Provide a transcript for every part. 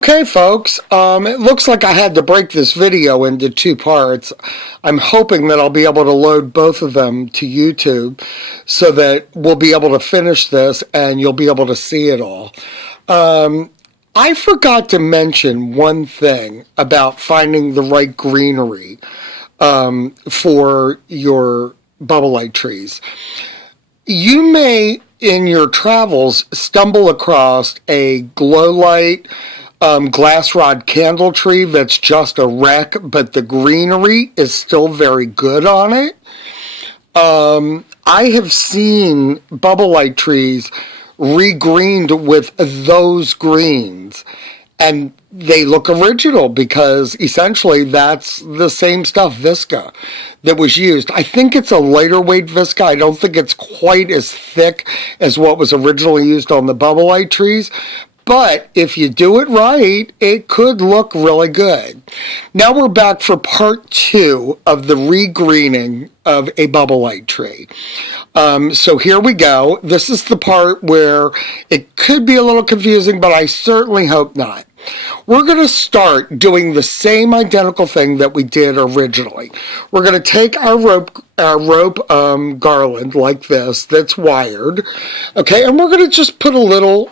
Okay, folks, it looks like I had to break this video into two parts. I'm hoping that I'll be able to load both of them to YouTube so that we'll be able to finish this and you'll be able to see it all. I forgot to mention one thing about finding the right greenery for your bubble light trees. You may, in your travels, stumble across a glow light glass rod candle tree that's just a wreck, but the greenery is still very good on it. I have seen bubble light trees regreened with those greens, and they look original because essentially that's the same stuff, Visca, that was used. I think it's a lighter weight Visca. I don't think it's quite as thick as what was originally used on the bubble light trees. But if you do it right, it could look really good. Now we're back for part 2 of the regreening of a bubble light tree. So here we go. This is the part where it could be a little confusing, but I certainly hope not. We're going to start doing the same identical thing that we did originally. We're going to take our rope garland like this that's wired, okay, and we're going to just put a little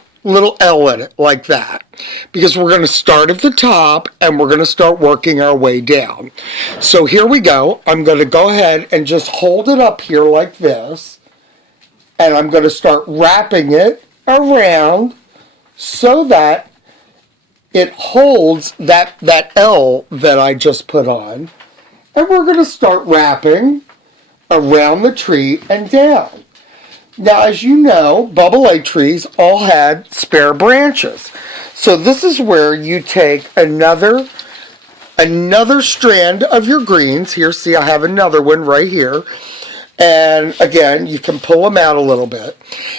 L in it like that, because we're going to start at the top and we're going to start working our way down. So here we go. I'm going to go ahead and just hold it up here like this, and I'm going to start wrapping it around so that it holds that L that I just put on, and we're going to start wrapping around the tree and down. Now, as you know, bubble light trees all had spare branches. So this is where you take another strand of your greens. Here, see, I have another one right here. And again, you can pull them out a little bit.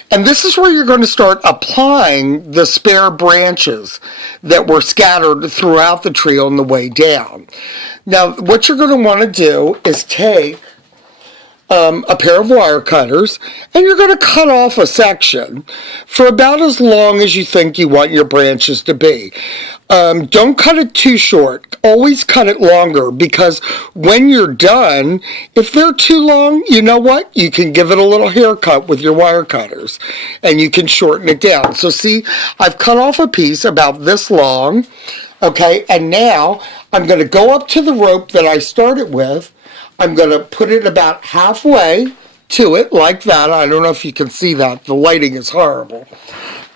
And this is where you're going to start applying the spare branches that were scattered throughout the tree on the way down. Now, what you're going to want to do is take a pair of wire cutters, and you're going to cut off a section for about as long as you think you want your branches to be. Don't cut it too short. Always cut it longer, because when you're done, if they're too long, you know what? You can give it a little haircut with your wire cutters, and you can shorten it down. So see, I've cut off a piece about this long, okay, and now I'm going to go up to the rope that I started with. I'm going to put it about halfway to it, like that. I don't know if you can see that. The lighting is horrible.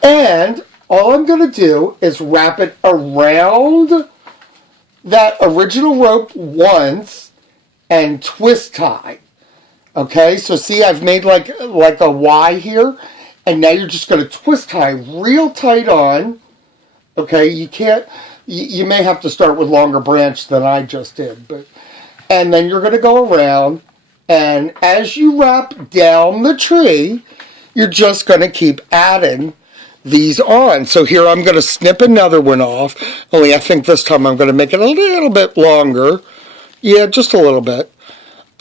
And all I'm going to do is wrap it around that original rope once and twist tie. Okay, so see, I've made like a Y here. And now you're just going to twist tie real tight on. Okay, you may have to start with longer branch than I just did, but... And then you're going to go around, and as you wrap down the tree, you're just going to keep adding these on. So here I'm going to snip another one off, only I think this time I'm going to make it a little bit longer. Yeah, just a little bit.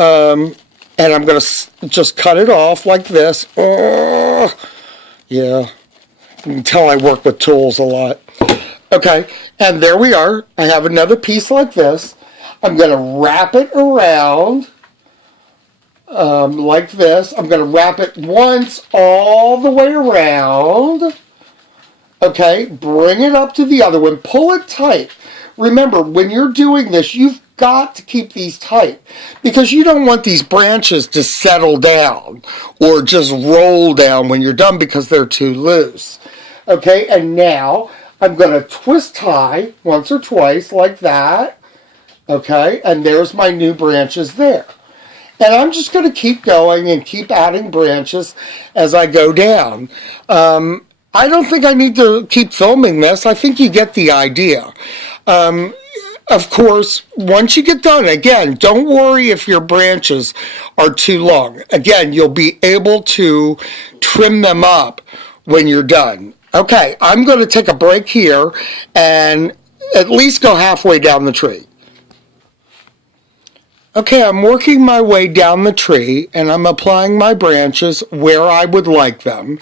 And I'm going to just cut it off like this. Oh, yeah, you can tell I work with tools a lot. Okay, and there we are. I have another piece like this. I'm going to wrap it around like this. I'm going to wrap it once all the way around. Okay, bring it up to the other one. Pull it tight. Remember, when you're doing this, you've got to keep these tight, because you don't want these branches to settle down or just roll down when you're done because they're too loose. Okay, and now I'm going to twist tie once or twice like that. Okay, and there's my new branches there. And I'm just going to keep going and keep adding branches as I go down. I don't think I need to keep filming this. I think you get the idea. Of course, once you get done, again, don't worry if your branches are too long. Again, you'll be able to trim them up when you're done. Okay, I'm going to take a break here and at least go halfway down the tree. Okay, I'm working my way down the tree, and I'm applying my branches where I would like them.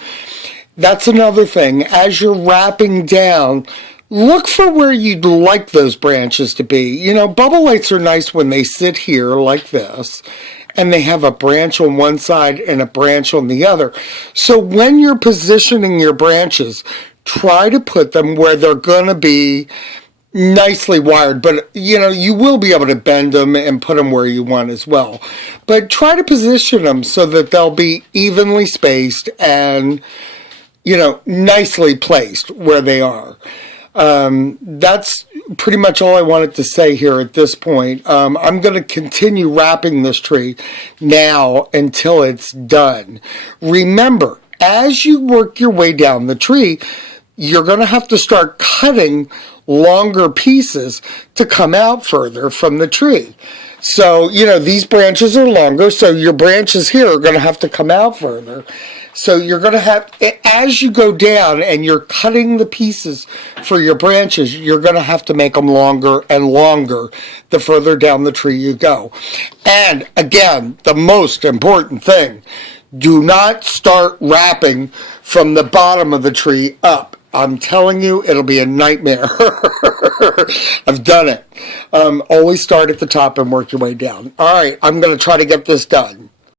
That's another thing. As you're wrapping down, look for where you'd like those branches to be. You know, bubble lights are nice when they sit here like this, and they have a branch on one side and a branch on the other. So when you're positioning your branches, try to put them where they're going to be nicely wired, but you know, you will be able to bend them and put them where you want as well. But try to position them so that they'll be evenly spaced and, you know, nicely placed where they are. That's pretty much all I wanted to say here at this point. I'm going to continue wrapping this tree now until it's done. Remember, as you work your way down the tree, you're going to have to start cutting longer pieces to come out further from the tree. So, you know, these branches are longer, so your branches here are going to have to come out further. So you're going to have, as you go down and you're cutting the pieces for your branches, you're going to have to make them longer and longer the further down the tree you go. And again, the most important thing, do not start wrapping from the bottom of the tree up. I'm telling you, it'll be a nightmare. I've done it. Always start at the top and work your way down. All right, I'm going to try to get this done.